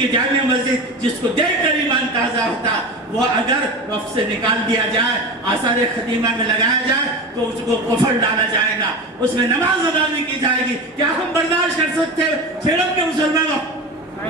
کی جامع مسجد جس کو دیکھ کر ایمان تازہ ہوتا، وہ اگر وقف سے نکال دیا جائے، آثار قدیمہ میں لگایا جائے تو اس کو کفر ڈالا جائے گا، اس میں نماز ادا نہیں کی جائے گی۔ کیا ہم برداشت کر سکتے چھیڑوں کے مسلمانوں؟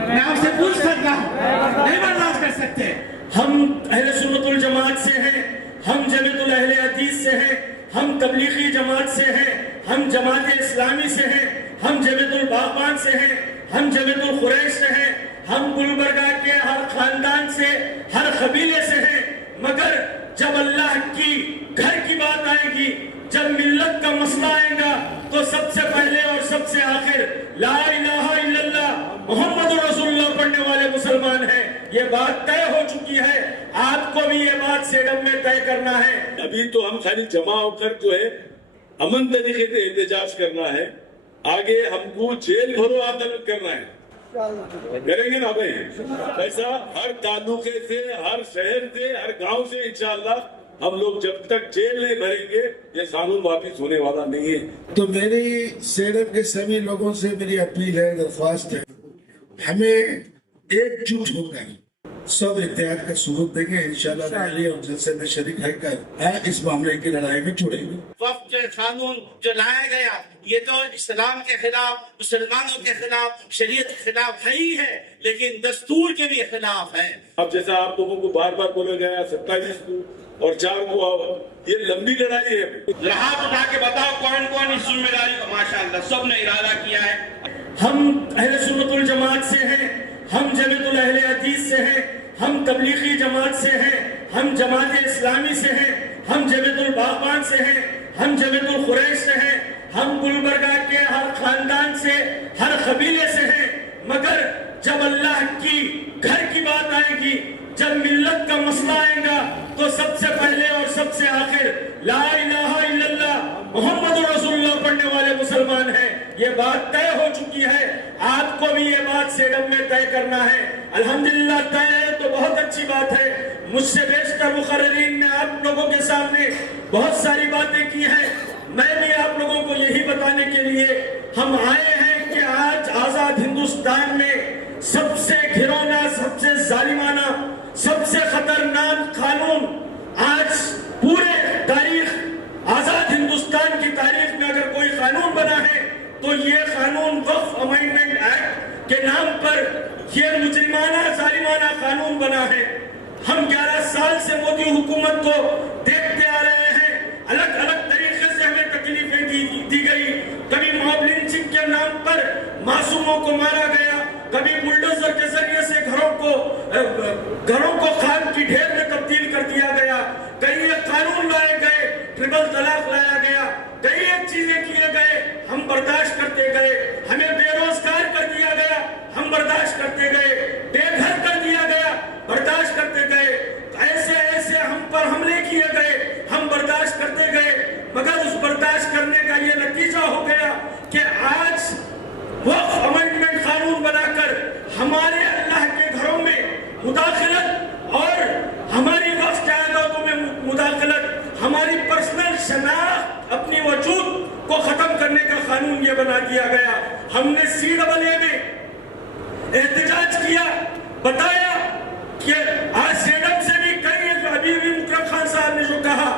میں آپ سے پوچھ سکتا ہوں، نہیں برداشت کر سکتے۔ ہم اہل سنت الجماعت سے ہیں، ہم جمعیت الاہل حدیث سے ہیں، ہم تبلیغی جماعت سے ہیں، ہم جماعت اسلامی سے ہیں، ہم جمعیت الباغبان سے ہیں، ہم جمعیت القریش سے ہیں، ہم گلبرگہ کے ہر خاندان سے، ہر قبیلے سے ہیں، مگر جب اللہ کی گھر کی بات آئے گی، جب ملت کا مسئلہ آئے گا تو سب سے پہلے اور سب سے آخر لا الہ الا اللہ محمد رسول اللہ پڑھنے والے مسلمان ہیں۔ یہ بات طے ہو چکی ہے، آپ کو بھی یہ بات سیڈم میں طے کرنا ہے۔ ابھی تو ہم خالی جمع ہو کر جو ہے امن طریقے سے احتجاج کرنا ہے، آگے ہم کو جیل بھرو عدالت کرنا ہے، کریں گے نا بھائی؟ ایسا ہر تعلقے سے، ہر شہر سے، ہر گاؤں سے انشاءاللہ ہم لوگ جب تک جیل نہیں بھریں گے یہ قانون واپس ہونے والا نہیں ہے۔ تو میری سیڈم کے سبھی لوگوں سے میری اپیل ہے، درخواست ہے، ہمیں ایک جٹ ہو کر سب اتحاد کا ثبوت دیں گے، انشاءاللہ ریلی اور جلسے میں شریک رہ کر اس معاملے کی لڑائی میں چھوڑیں گے۔ وقف کے قانون جو لایا گیا یہ تو اسلام کے خلاف، مسلمانوں کے خلاف، شریعت کے خلاف ہے ہی ہے، لیکن دستور کے بھی خلاف ہے۔ اب جیسا آپ لوگوں کو بار بار بولا گیا 27 کو اور 4 کو، یہ لمبی لڑائی ہے۔ ہاتھ اٹھا کے بتاؤ کون کون اس ذمہ داری کو، ماشاءاللہ سب نے ارادہ کیا ہے۔ ہم اہل سنت الجماعت سے ہیں، ہم جمعیت الاہل حدیث سے ہیں، ہم تبلیغی جماعت سے ہیں، ہم جماعت اسلامی سے ہیں، ہم جمعیت الباغبان سے ہیں، ہم جمعیت القریش سے ہیں، ہم گلبرگہ کے ہر خاندان سے، ہر قبیلے سے ہیں، مگر جب اللہ کی گھر کی بات آئے گی، جب ملت کا مسئلہ آئے گا تو سب سے پہلے اور سب سے آخر لا الہ الا اللہ محمد رسول اللہ پڑھنے والے مسلمان ہیں۔ یہ بات طے ہو چکی ہے، آپ کو بھی یہ بات سیڈم میں طے کرنا ہے۔ الحمدللہ طے ہے تو بہت اچھی بات ہے۔ مجھ سے بیشتر مقررین نے آپ لوگوں کے سامنے بہت ساری باتیں کی ہیں، میں بھی آپ لوگوں کو یہی بتانے کے لیے ہم آئے ہیں کہ آج آزاد ہندوستان میں سب سے گھرونا، سب سے ظالمانہ، سب سے خطرناک قانون آج پورے تاریخ، آزاد ہندوستان کی تاریخ میں اگر کوئی قانون بنا ہے تو یہ قانون وقف امینڈمنٹ ایکٹ کے نام پر یہ مجرمانہ ظالمانہ قانون بنا ہے۔ ہم 11 سال سے مودی حکومت کو دیکھتے آ رہے ہیں، الگ الگ طریقے سے ہمیں تکلیفیں دی گئی، کبھی موب لنچنگ کے نام پر معصوموں کو مارا گیا، کبھی بلڈوزر کے ذریعے سے گھروں کو خاک کی ڈھیر میں تبدیل کر دیا گیا، کئی ایک قانون لائے گئے، ٹرپل طلاق لایا گیا، کئی ایک چیزیں کیے گئے، ہم برداشت کرتے گئے، ہمیں بے روزگار کر دیا گیا، ہم برداشت کرتے گئے، بے گھر کر دیا گیا، برداشت کرتے گئے، ایسے ایسے ہم پر حملے کیے گئے، ہم برداشت کرتے گئے، مگر اس برداشت کرنے کا یہ نتیجہ ہو گیا کہ آج وقف امینڈمنٹ قانون بنا کر ہمارے اللہ کے گھروں میں مداخلت اور ہماری وقف جائیدادوں میں مداخلت، ہماری پرسنل شناخت، اپنی وجود کو ختم کرنے کا قانون یہ بنا دیا گیا۔ ہم نے CAA میں احتجاج کیا، بتایا کہ آج سیڈم سے بھی کئی، ابھی بھی مکرم خان صاحب نے جو کہا،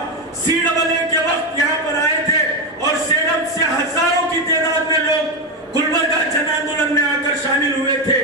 CAA کے وقت یہاں پر آئے تھے اور سیڈم سے ہزاروں کی تعداد میں لوگ گلبرگہ جنان دلن میں آ کر شامل ہوئے تھے۔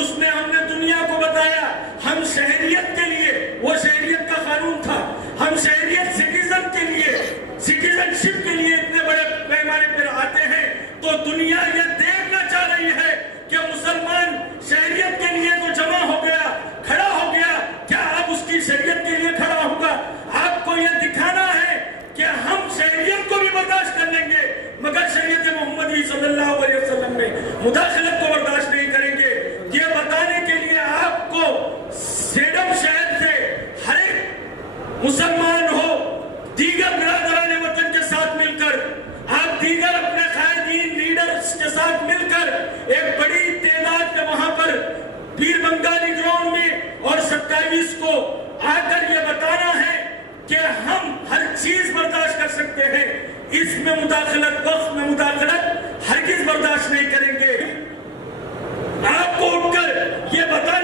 اس میں ہم نے دنیا کو بتایا ہم شہریت کے لیے، وہ شہریت کا قانون تھا، ہم شہریت سٹیزن کے لیے، سٹیزن شپ کے لیے اتنے بڑے پیمانے پر آتے ہیں تو دنیا یہ دیکھنا چاہ رہی ہے کہ مسلمان شہریت کے لیے تو جمع ہو گیا، کھڑا ہو گیا، کیا اب اس کی شریعت کے لیے کھڑا ہوگا؟ آپ کو یہ دکھانا ہے کہ ہم شہریت کو بھی برداشت کر لیں گے مگر شریعت محمدی صلی اللہ علیہ وسلم میں مداخلت کو برداشت نہیں کریں گے۔ یہ بتانے کے لیے آپ کو سیڈم شہر سے ہر ایک مسلمان ہو، دیگر برادران وطن کے ساتھ مل کر، آپ دیگر اپنے قائدین لیڈرز کے ساتھ مل کر ایک بڑی تعداد میں وہاں پر پیر بنگالی گراؤنڈ میں اور 27 کو آ کر یہ بتانا ہے کہ ہم ہر چیز برداشت کر سکتے ہیں، اس میں مداخلت، وقت میں مداخلت ہرگز برداشت نہیں کریں گے۔ آپ کو اٹھ کر یہ بتانا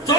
100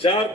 4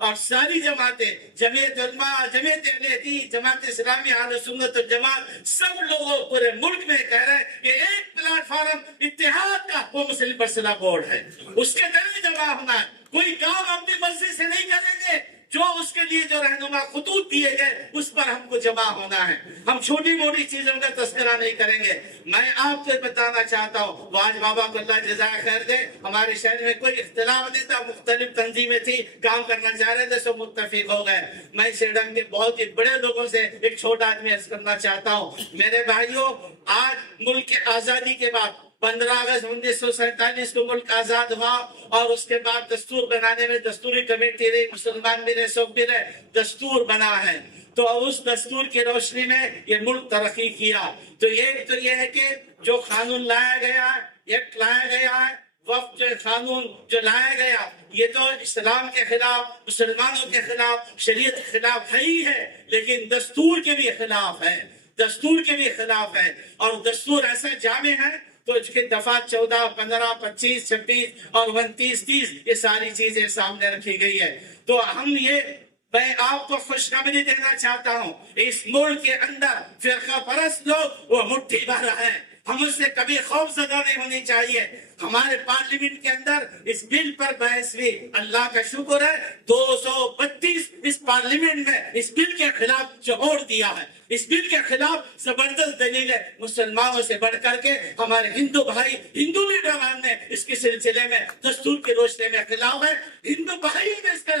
اور ساری جماعتیں، جمعیت علماء، جمعیت اہل حدیث، جماعت اسلامی، اہل سنت والجماعت، سب لوگوں پورے ملک میں کہہ رہے ہیں کہ ایک پلیٹ فارم اتحاد کا وہ مسلم پرسنل بورڈ ہے، اس کے ذریعے جمع ہونا ہے۔ کوئی کام اپنی مرضی سے نہیں کریں گے، جو اس کے لیے جو رہنما خطوط دیے گئے اس پر ہم کو جمع ہونا ہے۔ ہم چھوٹی موٹی چیزوں کا تذکرہ نہیں کریں گے۔ میں آپ کو بتانا چاہتا ہوں، واج بابا کو اللہ جزائے خیر دے، ہمارے شہر میں کوئی اختلاف نہیں تھا، مختلف تنظیمیں تھی، کام کرنا چاہ رہے تھے، سب متفق ہو گئے۔ میں سیڈم کے بہت ہی بڑے لوگوں سے ایک چھوٹا آدمی عرض کرنا چاہتا ہوں، میرے بھائیوں، آج ملک کی آزادی کے بعد 15 اگست 1947 کو ملک آزاد ہوا، اور اس کے بعد دستور بنانے میں دستوری کمیٹی رہی، مسلمان بھی رہے، سب بھی رہے، دستور بنا ہے۔ تو اس دستور کی روشنی میں یہ ملک ترقی کیا۔ تو یہ ہے کہ جو قانون لایا گیا، ایکٹ لایا گیا ہے، وقت جو قانون جو لایا گیا، یہ تو اسلام کے خلاف، مسلمانوں کے خلاف، شریعت کے خلاف ہے ہی ہے، لیکن دستور کے بھی خلاف ہے، دستور کے بھی خلاف ہے۔ اور دستور ایسا جامع ہے تو اس کے دفعہ 14، 15، 25، 26 اور 29، 30 یہ ساری چیزیں سامنے رکھی گئی ہے۔ تو میں آپ کو خوشخبری دینا چاہتا ہوں، اس ملک کے اندر فرقہ پرست لوگ وہ مٹھی بھر ہیں، ہم اس سے کبھی خوف زدہ نہیں ہونی چاہیے۔ ہمارے پارلیمنٹ کے اندر اس بل پر بحث ہوئی، اللہ کا شکر ہے 232 اس پارلیمنٹ میں اس بل کے خلاف جو ووٹ دیا ہے۔ اس بل کے خلاف زبردست دلیل ہے، مسلمانوں سے بڑھ کر کے ہمارے ہندو بھائی، ہندو لیڈران نے اس کے سلسلے میں دستور کی روشنی میں خلاف ہے، ہندو بھائی نے اس کا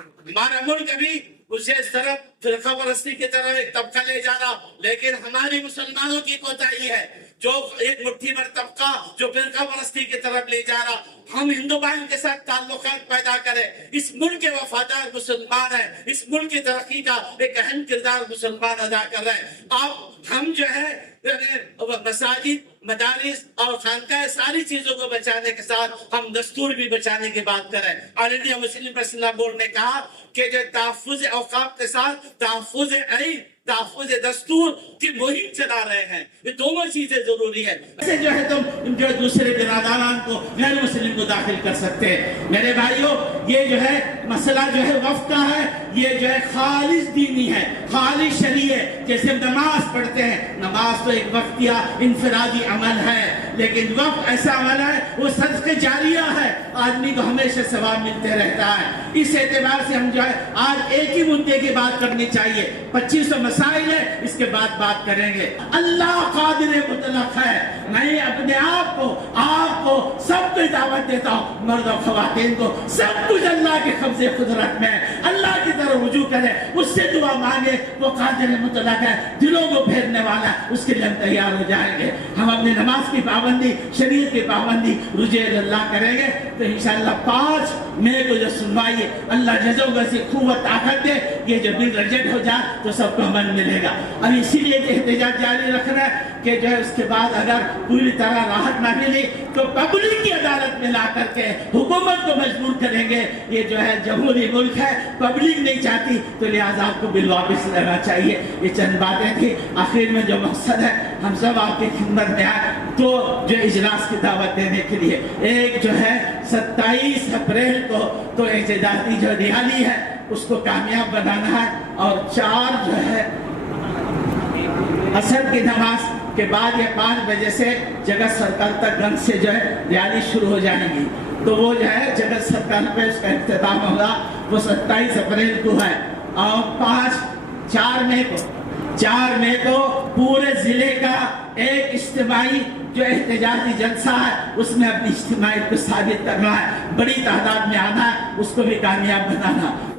ہمارا ملک ابھی اسے اس طرف فرقہ پرستی کی طرف ایک طبقہ لے جا رہا، لیکن ہماری مسلمانوں کی کوتاہی ہے جو ایک مٹھی بھر طبقہ جو فرقہ پرستی کی طرف لے جا رہا۔ ہم ہندو بھائیوں کے ساتھ تعلقات پیدا کریں، اس ملک کے وفادار مسلمان ہیں، اس ملک کی ترقی کا ایک اہم کردار مسلمان ادا کر رہے ہیں۔ اب ہم جو ہے مساجد، مدارس اور خانقاہ ساری چیزوں کو بچانے کے ساتھ ہم دستور بھی بچانے کی بات کریں۔ آل انڈیا مسلم پرسنل بورڈ نے کہا کہ جو تحفظ اوقاف کے ساتھ تحفظ عین، تحفظ دستور کی مہم چلا رہے ہیں، یہ دونوں چیزیں ضروری ہیں۔ ایسے جو ہے تم جو دوسرے برادران کو، غیر مسلم کو داخل کر سکتے ہیں۔ میرے بھائیوں، یہ جو ہے مسئلہ جو ہے وقت کا ہے، یہ جو ہے خالص دینی ہے، خالص شرعی ہے۔ جیسے ہم نماز پڑھتے ہیں، نماز تو ایک وقتیہ انفرادی عمل ہے، لیکن وقت ایسا عمل ہے وہ صدقہ جاریہ ہے، آدمی کو ہمیشہ ثواب ملتے رہتا ہے۔ اس اعتبار سے ہم جو ہے آج ایک ہی مدعے کی بات کرنی چاہیے، 2500 مسائل ہے، اس کے بعد بات کریں گے۔ اللہ قادر مطلق ہے، میں اپنے آپ کو سب کو دعوت دیتا ہوں، مرد و خواتین کو، سب کچھ اللہ کے قبضے قدرت میں، اللہ کی طرف رجوع کرے، اس سے دعا مانگے، وہ قادر مطلق ہے، دلوں کو پھیرنے والا ہے، اس کے لیے ہم تیار ہو جائیں گے۔ ہم اپنی نماز کی پابندی، شریعت کی پابندی، رجوع اللہ کریں گے تو انشاءاللہ 5 مئی کو جو سنوائی، اللہ جزا و سے قوت طاقت دے، یہ جو بل ریجیکٹ ہو جائے تو سب کو امن ملے گا۔ اب اسی لیے احتجاج جاری رکھ رہا ہے کہ جو ہے اس کے بعد اگر پوری طرح راحت نہ ملی تو پبلک کی عدالت میں لا کر کے حکومت کو مجبور کریں گے۔ یہ جو ہے جمہوری ملک ہے، پبلک نہیں چاہتی، تو لہٰذا آپ کو بل واپس لینا چاہیے۔ یہ چند باتیں تھی، آخر میں جو مقصد ہے ہم سب آپ کی خدمت میں آئے تو جو اجلاس کی دعوت دینے کے لیے، ایک جو ہے 27 اپریل کو تو احتجاجی جو ریالی ہے اس کو کامیاب بنانا ہے، اور 4 جو ہے عصر کی نماز کے بعد یہ 5 بجے سے جگت سرکل تک گنج سے جو ہے ریالی شروع ہو جائیں گی، تو وہ جو ہے جگت سرکل پہ اس کا اختتام ہوگا، وہ 27 اپریل کو ہے، اور 4 مئی کو پورے ضلع کا ایک اجتماعی جو احتجاجی جلسہ ہے اس میں اپنی اجتماعیت کو ثابت کرنا ہے، بڑی تعداد میں آنا ہے، اس کو بھی کامیاب بنانا۔